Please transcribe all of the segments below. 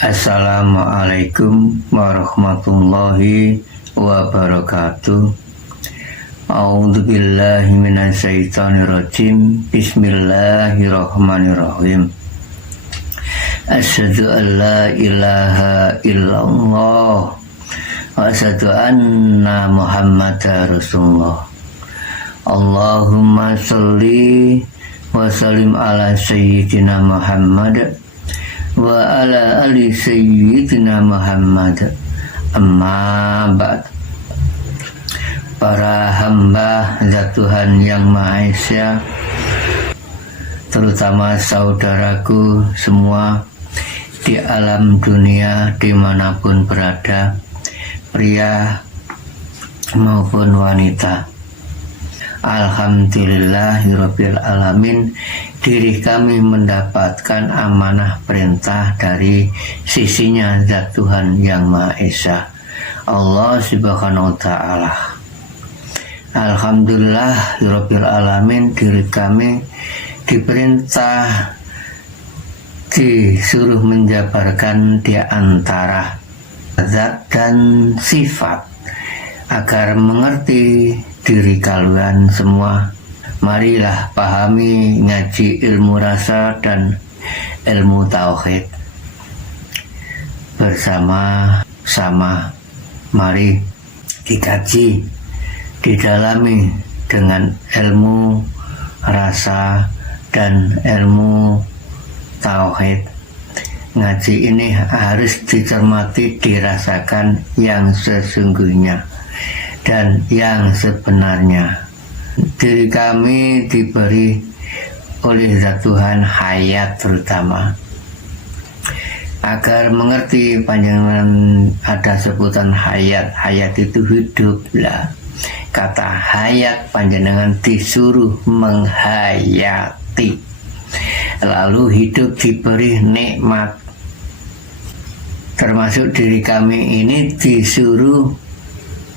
Assalamualaikum warahmatullahi wabarakatuh. A'udzubillahi minasyaitonirrajim. Bismillahirrahmanirrahim. Asyhadu an la ilaha illallah wa asyhadu anna Muhammadar Rasulullah. Allahumma sholli wa sallim ala sayyidina Muhammad wa ala ali sayyidina Muhammad. Amma ba'd. Para hamba Zat Tuhan Yang Maha Esa, terutama saudaraku semua di alam dunia dimanapun berada, pria maupun wanita, alhamdulillahirabbil alamin, diri kami mendapatkan amanah perintah dari sisinya Zat Tuhan Yang Maha Esa, Allah Subhanahu wa Ta'ala. Alhamdulillahirabbil alamin, diri kami diperintah, disuruh menjabarkan di antara zat dan sifat agar mengerti diri kalian semua. Marilah pahami, ngaji ilmu rasa dan ilmu tauhid bersama-sama. Mari dikaji, didalami dengan ilmu rasa dan ilmu tauhid. Ngaji ini harus dicermati, dirasakan yang sesungguhnya dan yang sebenarnya. Diri kami diberi oleh Zat Tuhan hayat, terutama agar mengerti panjangan ada sebutan hayat. Hayat itu hidup lah. Kata hayat, panjenengan disuruh menghayati. Lalu hidup diberi nikmat, termasuk diri kami ini disuruh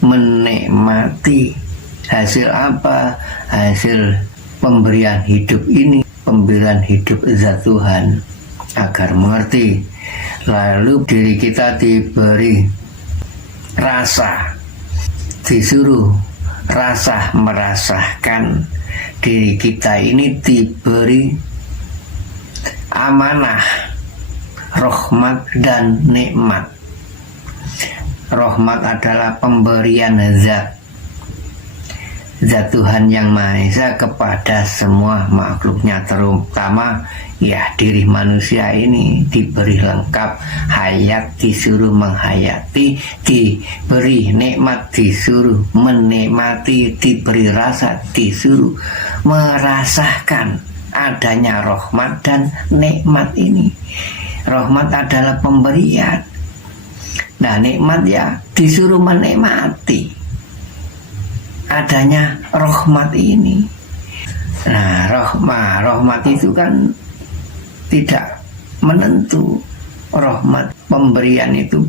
menikmati. Hasil apa? Hasil pemberian hidup ini, pemberian hidup Zat Tuhan, agar mengerti. Lalu diri kita diberi rasa, disuruh rasa merasakan. Diri kita ini diberi amanah, rahmat dan nikmat. Rahmat adalah pemberian Zat Tuhan Yang Maha Esa kepada semua makhluknya, terutama ya diri manusia ini diberi lengkap hayat, disuruh menghayati, diberi nikmat, disuruh menikmati, diberi rasa, disuruh merasakan adanya rahmat dan nikmat ini. Rahmat adalah pemberian, nah nikmat ya disuruh menikmati adanya rahmat ini. Nah rahmat itu kan tidak menentu. Rahmat pemberian itu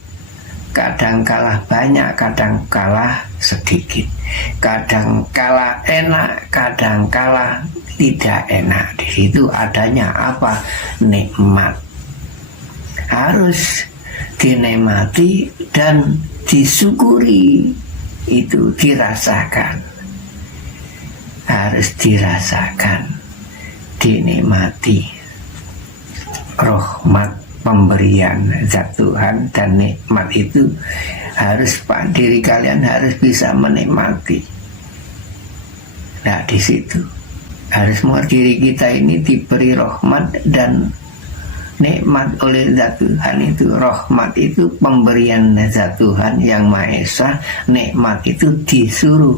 kadangkala banyak, kadangkala sedikit, kadangkala enak, kadangkala tidak enak. Di situ adanya apa? Nikmat. Harus dinikmati dan disyukuri. Itu dirasakan, harus dirasakan, dinikmati. Rahmat pemberian Zat Tuhan dan nikmat itu harus, diri kalian harus bisa menikmati. Nah di situ harus mengerti diri kita ini diberi rahmat dan nikmat oleh Zat Tuhan. Itu rahmat itu pemberian Zat Tuhan Yang Maha Esa. Nikmat itu disuruh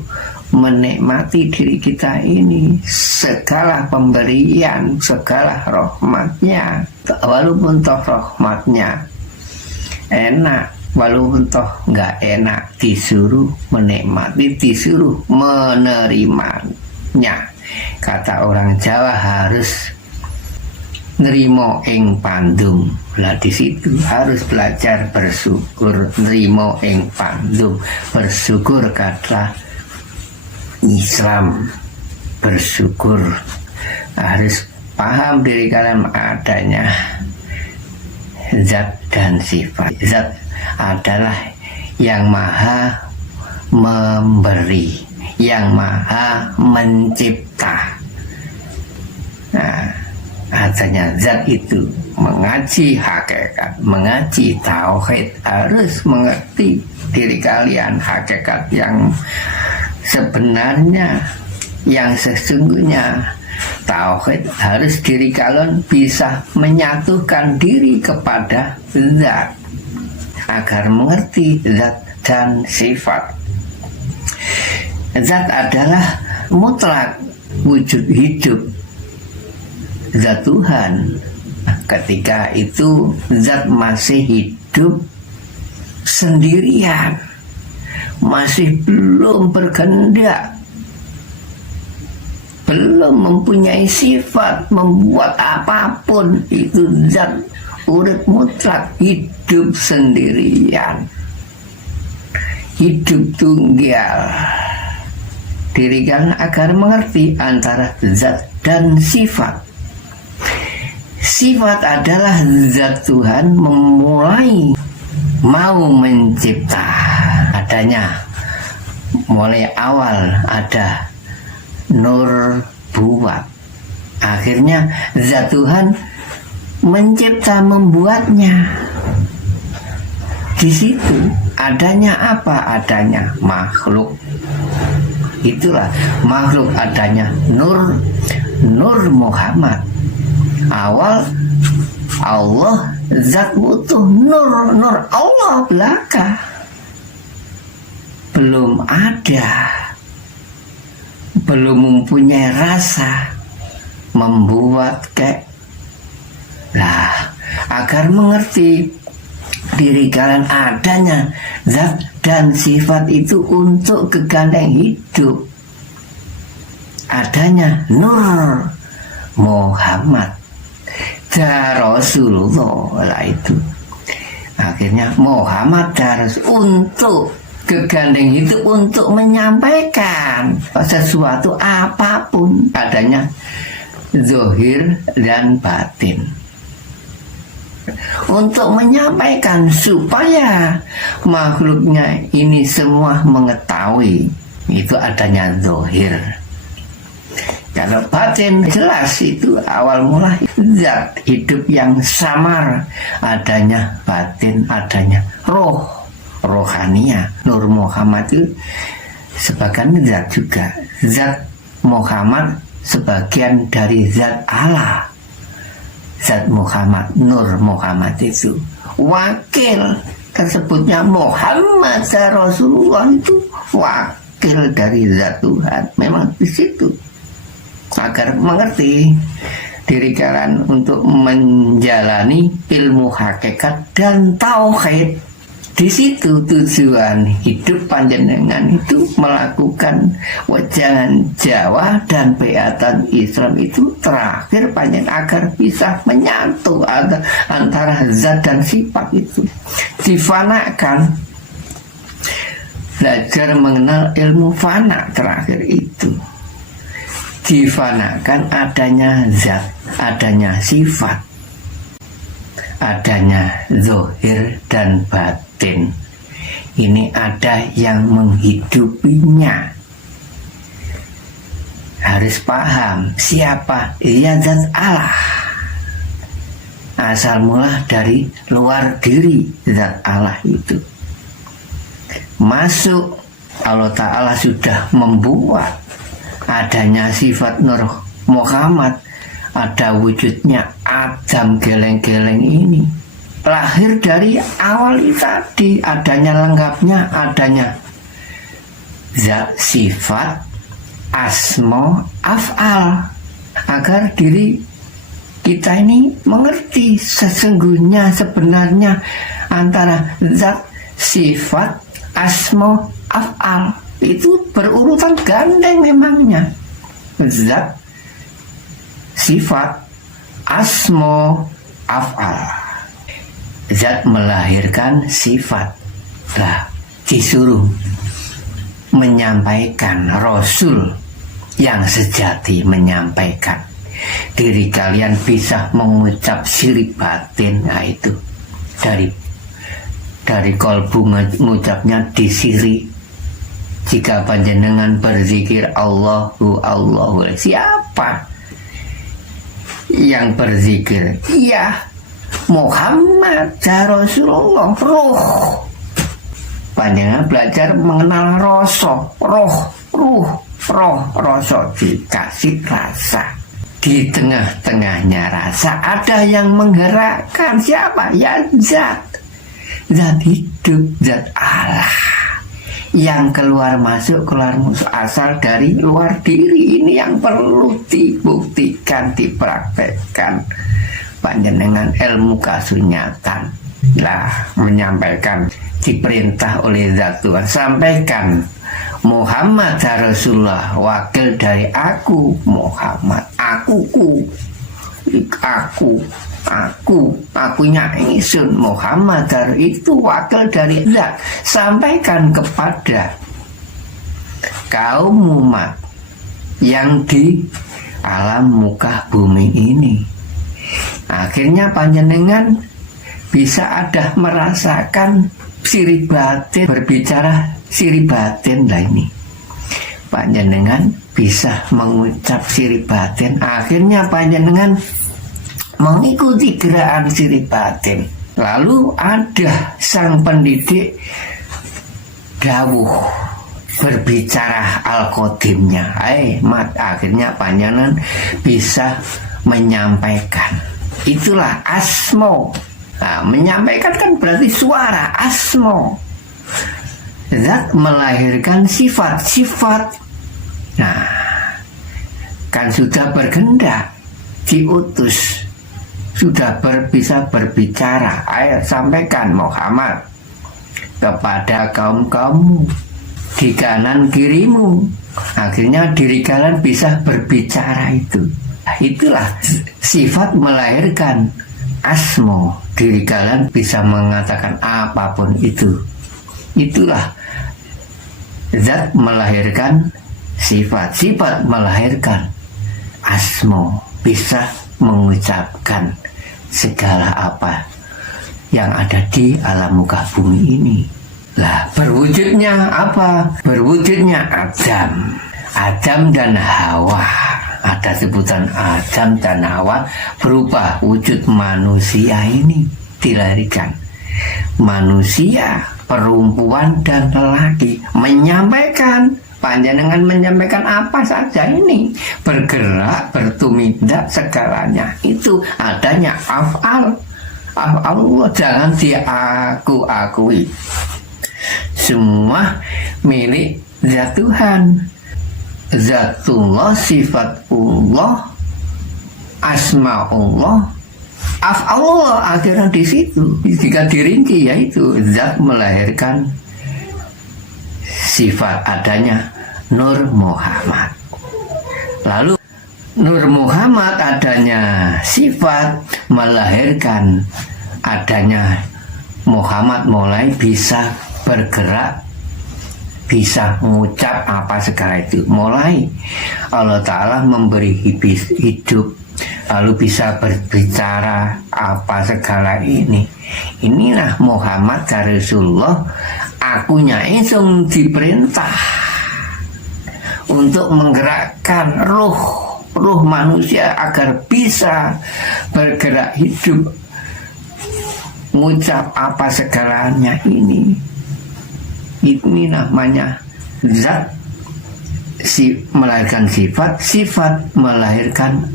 menikmati diri kita ini, segala pemberian, segala rahmatnya. Walaupun toh rahmatnya enak, walaupun toh nggak enak, disuruh menikmati, disuruh menerimanya. Kata orang Jawa harus nerimo ing pandum. Lah di situ harus belajar bersyukur, nerimo ing pandum. Bersyukur kata Islam, bersyukur. Harus paham diri kalian adanya zat dan sifat. Zat adalah yang maha memberi, yang maha mencipta. Nah, adanya zat itu, mengaji hakikat, mengaji tauhid, harus mengerti diri kalian hakikat yang sebenarnya, yang sesungguhnya. Tauhid harus diri kalian bisa menyatukan diri kepada zat agar mengerti zat dan sifat. Zat adalah mutlak wujud hidup, zat Tuhan. Ketika itu zat masih hidup sendirian, masih belum berkehendak, belum mempunyai sifat membuat apapun. Itu zat urip mutlak, hidup sendirian, hidup tunggal. Diri kalian agar mengerti antara zat dan sifat. Sifat adalah zat Tuhan memulai mau mencipta. Adanya mulai awal ada nur buat, akhirnya zat Tuhan mencipta, membuatnya. Di situ adanya apa? Adanya makhluk. Itulah makhluk, adanya nur Muhammad. Awal Allah, zat utuh, nur Allah belaka, belum ada, belum mempunyai rasa membuat agar mengerti diri kalian adanya zat dan sifat itu untuk kegandeng hidup. Adanya nur Muhammad dan Rasulullah lah itu. Akhirnya Muhammad harus untuk kegandeng itu, untuk menyampaikan sesuatu apapun, adanya zahir dan batin, untuk menyampaikan supaya makhluknya ini semua mengetahui. Itu adanya zahir. Kalau batin jelas, itu awal mula zat hidup yang samar, adanya batin, adanya rohania. Nur Muhammad itu sebagian zat juga. Zat Muhammad sebagian dari zat Allah. Zat Muhammad, Nur Muhammad itu wakil, tersebutnya Muhammad Rasulullah, itu wakil dari zat Tuhan. Memang di situ agar mengerti diri kalian untuk menjalani ilmu hakikat dan tauhid. Di situ tujuan hidup panjenengan itu melakukan wejangan Jawa dan beatan Islam itu terakhir panjenengan agar bisa menyatu antara zat dan sifat itu, difanakan, belajar mengenal ilmu fana terakhir itu, difanakan adanya zat, adanya sifat, adanya zahir dan batin. Ini ada yang menghidupinya. Harus paham siapa? Ia zat Allah. Asal mula dari luar diri zat Allah itu. Masuk, Allah Ta'ala sudah membuat adanya sifat Nur Muhammad, ada wujudnya Adam geleng-geleng ini. Lahir dari awal tadi, adanya lengkapnya, adanya zat, sifat, asma, af'al, agar diri kita ini mengerti sesungguhnya, sebenarnya antara zat, sifat, asma, af'al itu berurutan gandeng memangnya. Zat, sifat, asma, af'al. Zat melahirkan sifat. Lah, disuruh menyampaikan, Rasul yang sejati menyampaikan. Diri kalian bisa mengucap syirik batin, nah itu dari kolbu ngucapnya disiri. Jika panjenengan berzikir Allahu Allahu, siapa yang berzikir? Iya, Muhammad ya Rasulullah. Ruh, panjenengan belajar mengenal roh, rasa dikasih rasa. Di tengah-tengahnya rasa ada yang menggerakkan. Siapa? Ya zat hidup, zat Allah yang keluar masuk asal dari luar diri. Ini yang perlu dibuktikan, dipraktekkan. Panjenengan ilmu kasunyatan lah menyampaikan, diperintah oleh zat Tuhan, sampaikan Muhammad Rasulullah, wakil dari aku Muhammad, akunya Ingsun Muhammad itu wakil dari zat. Sampaikan kepada kaum umat yang di alam muka bumi ini. Akhirnya panjenengan bisa ada merasakan siri batin, berbicara siri batin lah ini. Panjenengan bisa mengucap siri batin. Akhirnya panjenengan mengikuti gerakan siri batin. Lalu ada sang pendidik dawuh berbicara al-qadimnya. Akhirnya panjenengan bisa menyampaikan. Itulah asmo. Nah, menyampaikan kan berarti suara, asmo. Zat melahirkan sifat. Nah, kan sudah berkehendak, diutus, sudah bisa berbicara. Ayo sampaikan Muhammad kepada kaum-kaummu di kanan kirimu. Akhirnya diri kalian bisa berbicara itu. Itulah sifat melahirkan asmo. Diri kalian bisa mengatakan apapun itu. Itulah zat melahirkan sifat. Sifat melahirkan asmo. Bisa mengucapkan segala apa yang ada di alam muka bumi ini. Lah, berwujudnya apa? Berwujudnya Adam dan Hawa. Ada sebutan Adam dan Hawa berubah wujud manusia ini dilahirkan. Manusia, perempuan dan lelaki menyampaikan. Panjenengan menyampaikan apa saja ini, bergerak, bertumindak, segalanya itu adanya af'al. Allah, jangan diaku-akui. Semua milik zat Tuhan. Zatullah, sifatullah, asma'ullah, af'alullah. Akhirnya di situ jika dirinci, yaitu zat melahirkan sifat, adanya Nur Muhammad. Lalu Nur Muhammad adanya sifat melahirkan adanya Muhammad, mulai bisa bergerak, bisa mengucap apa segala itu. Mulai Allah Ta'ala memberi hidup, lalu bisa berbicara apa segala ini. Inilah Muhammad Rasulullah, akunya Ingsun diperintah untuk menggerakkan ruh manusia agar bisa bergerak hidup, mengucap apa segalanya ini. Ini namanya zat, melahirkan sifat melahirkan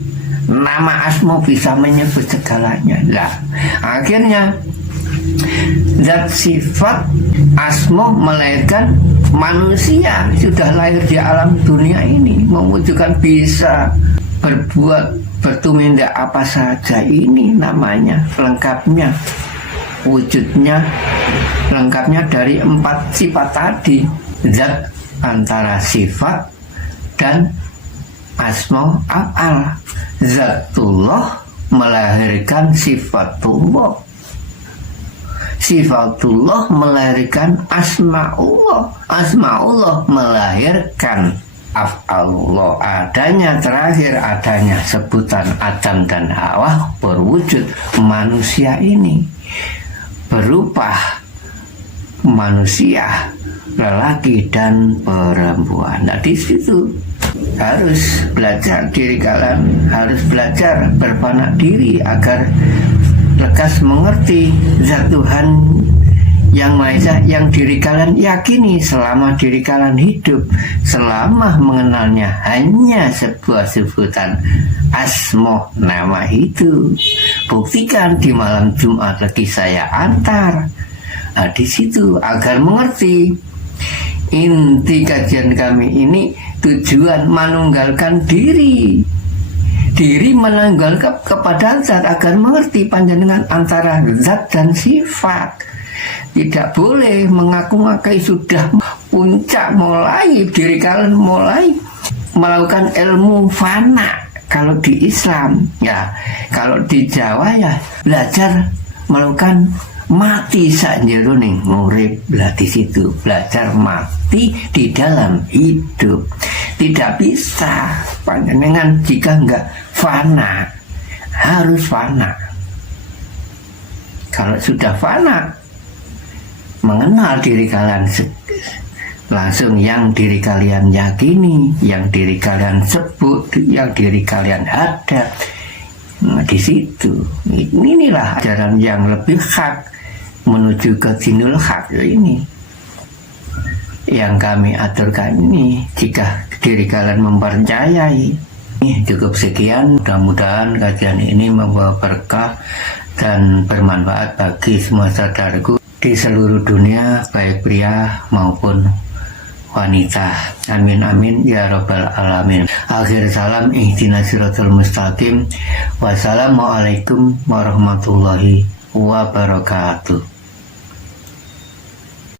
nama, asmo, bisa menyebut segalanya. Lah, akhirnya zat sifat asmo melahirkan manusia, sudah lahir di alam dunia ini, mewujudkan bisa berbuat, bertumindak apa saja. Ini namanya lengkapnya, wujudnya lengkapnya dari 4 sifat tadi. Zat antara sifat dan asma af'al. Zatullah melahirkan sifatullah, sifatullah melahirkan asma'ullah, asma'ullah melahirkan af'alullah. Adanya terakhir, adanya sebutan Adam dan Hawa berwujud manusia ini. berupa manusia, lelaki dan perempuan. Nah, di situ harus belajar diri kalian, harus belajar berpanak diri agar lekas mengerti zat Tuhan yang Maha Esa yang diri kalian yakini selama diri kalian hidup, selama mengenalnya hanya sebuah sebutan asmo nama itu. Buktikan di malam Jumat lagi saya antar. Nah, di situ agar mengerti inti kajian kami ini tujuan menunggalkan diri menanggalkan kepada zat agar mengerti panjenengan antara zat dan sifat. Tidak boleh mengaku-ngakai sudah puncak, mulai diri kalian mulai melakukan ilmu fana. Kalau di Islam ya, kalau di Jawa ya belajar melakukan mati sakjero ning ngurip. Lah di situ belajar mati di dalam hidup. Tidak bisa panjenengan jika enggak fana, harus fana. Kalau sudah fana, mengenal diri kalian langsung yang diri kalian yakini, yang diri kalian sebut, yang diri kalian ada. Nah, di situ inilah ajaran yang lebih hak menuju ke dinul hak ini yang kami aturkan ini. Jika diri kalian mempercayai, cukup sekian. Mudah-mudahan kajian ini membawa berkah dan bermanfaat bagi semua saudaraku di seluruh dunia, baik pria maupun wanita. Amin amin ya robbal alamin. Akhir salam, ihdinas siratal mustaqim. Wassalamualaikum warahmatullahi wabarakatuh.